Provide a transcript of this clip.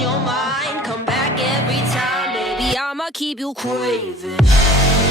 on your mind. Come back every time, baby. I'ma keep you craving.